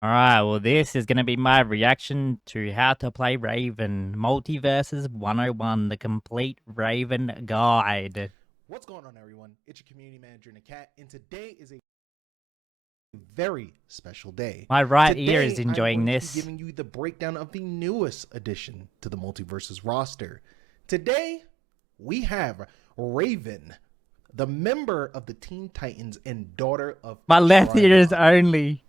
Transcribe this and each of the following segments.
Alright, well, this is going to be my reaction to how to play Raven Multiverses 101, the complete Raven guide. What's going on, everyone? It's your community manager, Nakat, and today is a very special day. My right ear is Today, I'm enjoying going to be this. giving you the breakdown of the newest addition to the Multiverses roster. Today, we have Raven, the member of the Teen Titans and daughter of My left ear is Trigon. only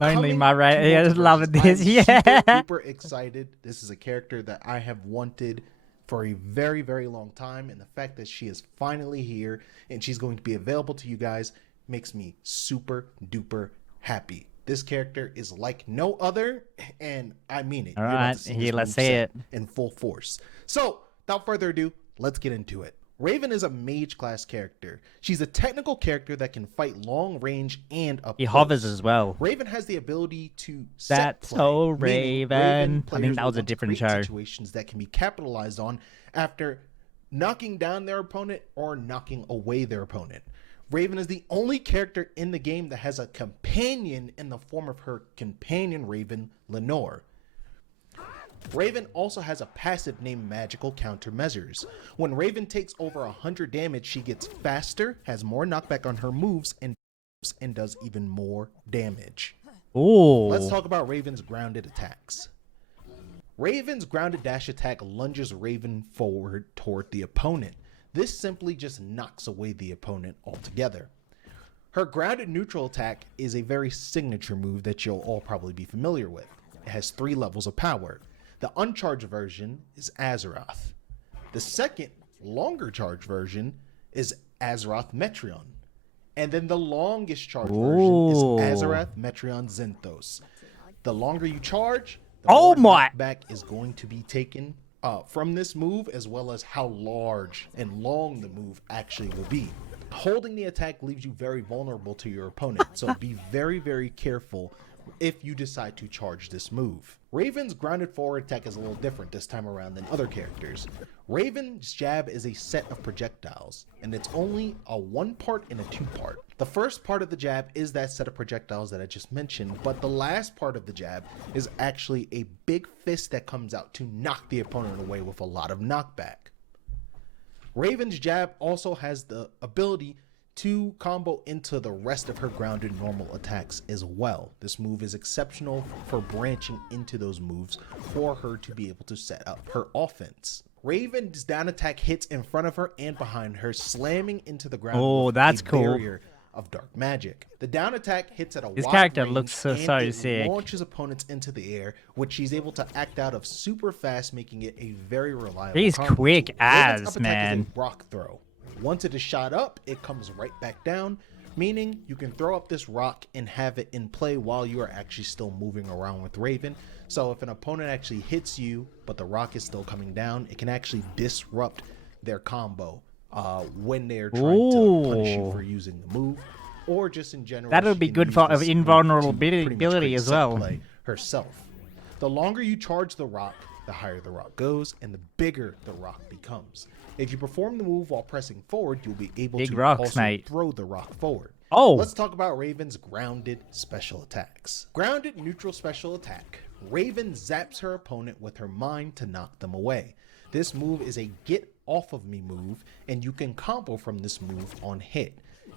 Coming my right to ear is loving Multiverses, this. I'm Yeah. super excited. This is a character that I have wanted for a very, very long time, and the fact that she is finally here and she's going to be available to you guys makes me super duper happy. This character is like no other, and I mean it. All You're about right, to see here, this let's move see set it. in full force. So, without further ado, let's get into it. Raven is a mage class character. She's a technical character that can fight long range and up He close. hovers as well. Raven has the ability to set That's play, so meaning Raven. I players think that will was a want to different create show. situations that can be capitalized on after knocking down their opponent or knocking away their opponent. Raven is the only character in the game that has a companion in the form of her companion Raven, Lenore. Raven also has a passive named Magical Countermeasures. When Raven takes over 100 damage, she gets faster, has more knockback on her moves, and does even more damage. Ooh. Let's talk about Raven's grounded attacks. Raven's grounded dash attack lunges Raven forward toward the opponent. This simply just knocks away the opponent altogether. Her grounded neutral attack is a very signature move that you'll all probably be familiar with. It has 3 levels of power. The uncharged version is Azeroth. The second, longer charge version is Azeroth Metreon. And then the longest charge version is Azeroth Metreon Zenthos. The longer you charge, the more knockback is going to be taken from this move, as well as how large and long the move actually will be. Holding the attack leaves you very vulnerable to your opponent, so be very, very careful if you decide to charge this move. Raven's grounded forward attack is a little different this time around than other characters. Raven's jab is a set of projectiles, and it's only a 1-part and a 2-part. The first part of the jab is that set of projectiles that I just mentioned, but the last part of the jab is actually a big fist that comes out to knock the opponent away with a lot of knockback. Raven's jab also has the ability to combo into the rest of her grounded normal attacks as well. This move is exceptional for branching into those moves for her to be able to set up her offense. Raven's down attack hits in front of her and behind her, slamming into the ground. Oh, that's cool. Barrier of dark magic. The down attack hits at a This wide character range looks so and sick. launches opponents into the air, which she's able to act out of super fast, making it a very reliable He's combo. quick Raven's as, up attack man. is a rock throw. Once it is shot up, it comes right back down, meaning you can throw up this rock and have it in play while you are actually still moving around with Raven. So if an opponent actually hits you, but the rock is still coming down, it can actually disrupt their combo when they're trying to punish you for using the move, or just in general. That would be good for invulnerability as well. Play herself. The longer you charge the rock, the higher the rock goes, and the bigger the rock becomes. If you perform the move while pressing forward, you'll be able to also throw the rock forward. Oh, let's talk about Raven's grounded special attacks. Grounded neutral special attack. Raven zaps her opponent with her mind to knock them away. This move is a get off of me move, and you can combo from this move on hit.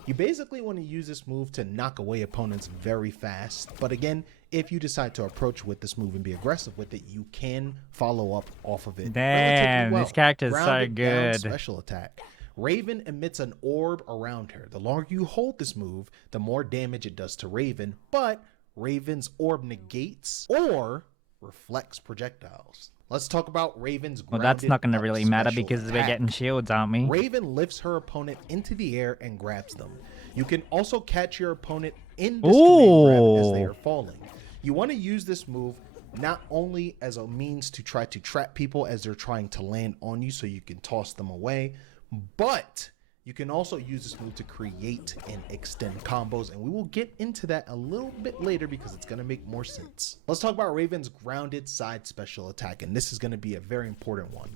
You basically want to use this move to knock away opponents very fast, but again, if you decide to approach with this move and be aggressive with it, you can follow up off of it. Damn, well. This character is so good. Special attack. Raven emits an orb around her. The longer you hold this move, the more damage it does to Raven, but Raven's orb negates or reflects projectiles. Let's talk about Raven's grounded. Well, that's not going to really matter because we're getting shields, aren't we? Raven lifts her opponent into the air and grabs them. You can also catch your opponent in this command grab as they are falling. You want to use this move not only as a means to try to trap people as they're trying to land on you so you can toss them away, but you can also use this move to create and extend combos, and we will get into that a little bit later because it's going to make more sense. Let's talk about Raven's grounded side special attack, and this is going to be a very important one.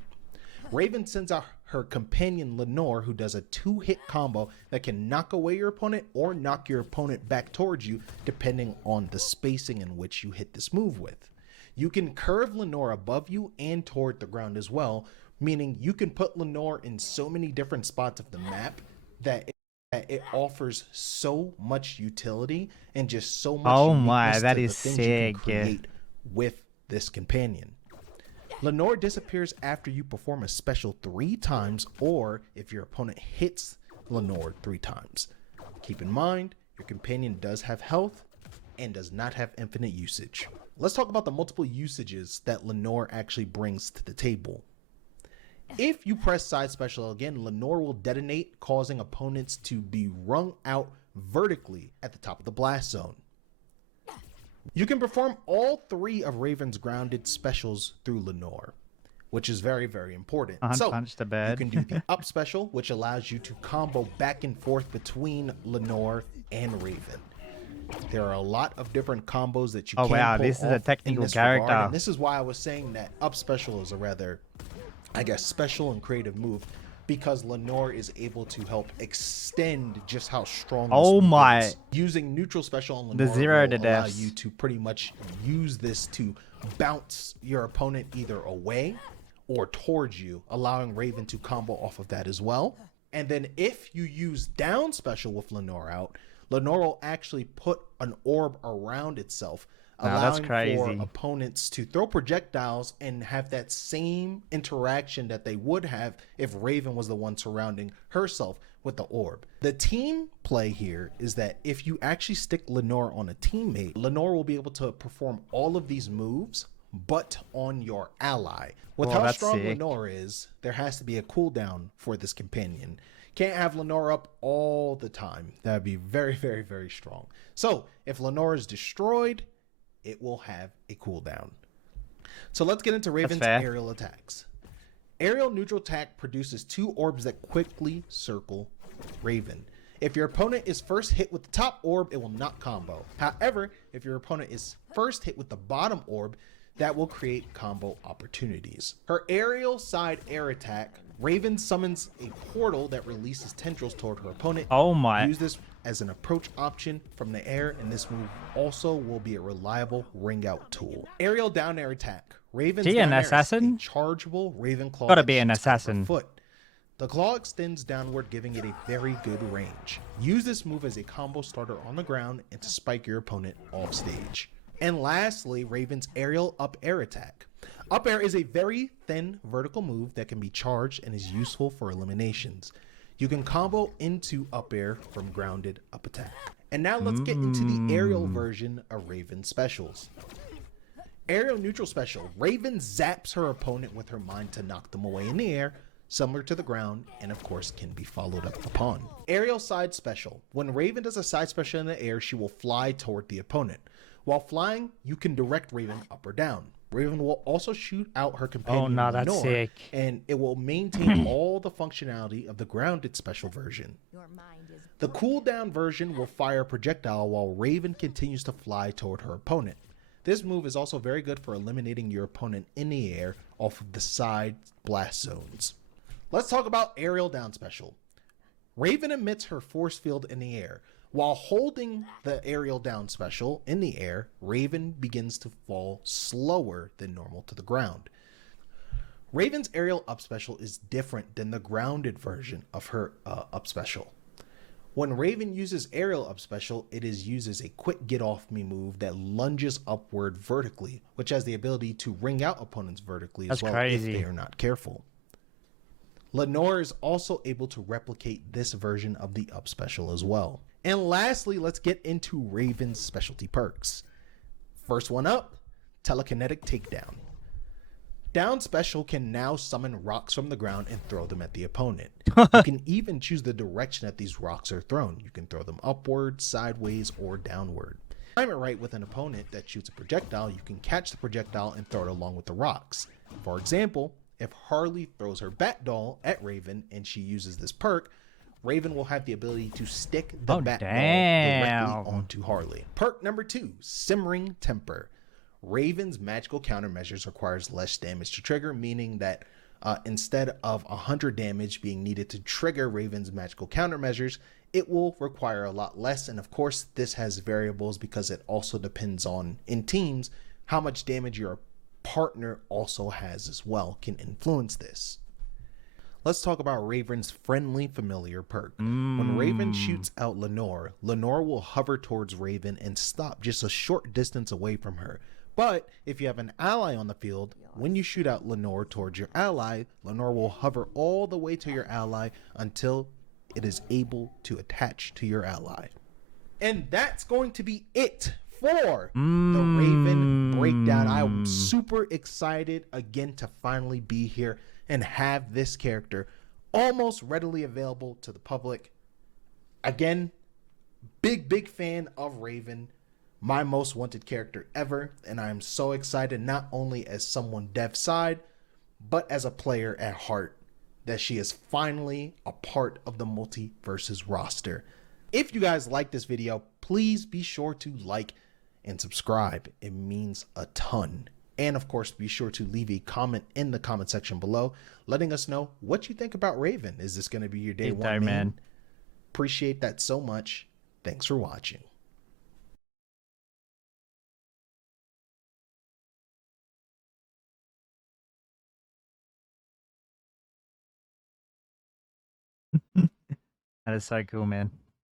Raven sends out her companion Lenore, who does a 2-hit combo that can knock away your opponent or knock your opponent back towards you, depending on the spacing in which you hit this move with. You can curve Lenore above you and toward the ground as well, meaning you can put Lenore in so many different spots of the map that it offers so much utility and just so much Oh my, uniqueness that to is the things you can sick. create with this companion. Lenore disappears after you perform a special 3 times, or if your opponent hits Lenore 3 times. Keep in mind, your companion does have health and does not have infinite usage. Let's talk about the multiple usages that Lenore actually brings to the table. If you press side special again, Lenore will detonate, causing opponents to be wrung out vertically at the top of the blast zone. You can perform all 3 of Raven's grounded specials through Lenore, which is very, very important. So Punch the bed. you can do the up special, which allows you to combo back and forth between Lenore and Raven. There are a lot of different combos that you Oh, can wow, pull this is a off in technical this regard, character. and this is why I was saying that up special is a rather, I guess, special and creative move, because Lenore is able to help extend just how strong this Oh move my. is. Using neutral special on The Lenore zero will to allow deaths. you to pretty much use this to bounce your opponent either away or towards you, allowing Raven to combo off of that as well. And then if you use down special with Lenore out, Lenore will actually put an orb around itself, Wow, that's allowing for crazy. opponents to throw projectiles and have that same interaction that they would have if Raven was the one surrounding herself with the orb. The team play here is that if you actually stick Lenore on a teammate, Lenore will be able to perform all of these moves, but on your ally. With Well, how that's strong sick. Lenore is, there has to be a cooldown for this companion. Can't have Lenore up all the time. That would be very, very, very strong. So if Lenore is destroyed, it will have a cooldown. So let's get into Raven's fair. aerial attacks. Aerial neutral attack produces 2 orbs that quickly circle Raven. If your opponent is first hit with the top orb, it will not combo. However, if your opponent is first hit with the bottom orb, that will create combo opportunities. Her aerial side air attack, Raven summons a portal that releases tendrils toward her opponent. Oh my. Use this as an approach option from the air, and this move also will be a reliable ring out tool. Aerial down air attack. Raven's Is he an down air is assassin? a chargeable Raven claw. Gotta that be an shoots out of her assassin. Foot. The claw extends downward, giving it a very good range. Use this move as a combo starter on the ground and to spike your opponent off stage. And lastly, Raven's aerial up air attack. Up air is a very thin vertical move that can be charged and is useful for eliminations. You can combo into up air from grounded up attack. And now let's get into the aerial version of Raven's specials. Aerial neutral special. Raven zaps her opponent with her mind to knock them away in the air, similar to the ground, and of course can be followed up upon. Aerial side special. When Raven does a side special in the air, she will fly toward the opponent. While flying, you can direct Raven up or down. Raven will also shoot out her companion no, that's Lenore, sick. and it will maintain all the functionality of the grounded special version. Your mind is The cooldown version will fire a projectile while Raven continues to fly toward her opponent. This move is also very good for eliminating your opponent in the air off of the side blast zones. Let's talk about aerial down special. Raven emits her force field in the air. While holding the aerial down special in the air, Raven begins to fall slower than normal to the ground. Raven's aerial up special is different than the grounded version of her up special. When Raven uses aerial up special, it is used as a quick get off me move that lunges upward vertically, which has the ability to ring out opponents vertically as That's well crazy. if they are not careful. Lenore is also able to replicate this version of the up special as well. And lastly, let's get into Raven's specialty perks. First one up, telekinetic takedown. Down special can now summon rocks from the ground and throw them at the opponent. You can even choose the direction that these rocks are thrown. You can throw them upward, sideways, or downward. Time it right with an opponent that shoots a projectile, you can catch the projectile and throw it along with the rocks. For example, if Harley throws her bat doll at Raven and she uses this perk, Raven will have the ability to stick the Oh, bat doll damn. directly onto Harley. Perk number 2, Simmering Temper. Raven's magical countermeasures requires less damage to trigger, meaning that Instead of 100 damage being needed to trigger Raven's magical countermeasures, it will require a lot less. And of course, this has variables because it also depends on, in teams, how much damage your partner also has as well can influence this. Let's talk about Raven's friendly familiar perk. When Raven shoots out Lenore, Lenore will hover towards Raven and stop just a short distance away from her. But if you have an ally on the field, when you shoot out Lenore towards your ally, Lenore will hover all the way to your ally until it is able to attach to your ally. And that's going to be it for the Raven breakdown. I'm super excited again to finally be here and have this character almost readily available to the public. Again, big fan of Raven, my most wanted character ever, and I'm so excited not only as someone dev side, but as a player at heart that she is finally a part of the Multiverses roster. If you guys like this video, please be sure to like and subscribe. It means a ton. And of course, be sure to leave a comment in the comment section below, letting us know what you think about Raven. Is this going to be your day one main? Appreciate that so much. Thanks for watching. That is so cool, man.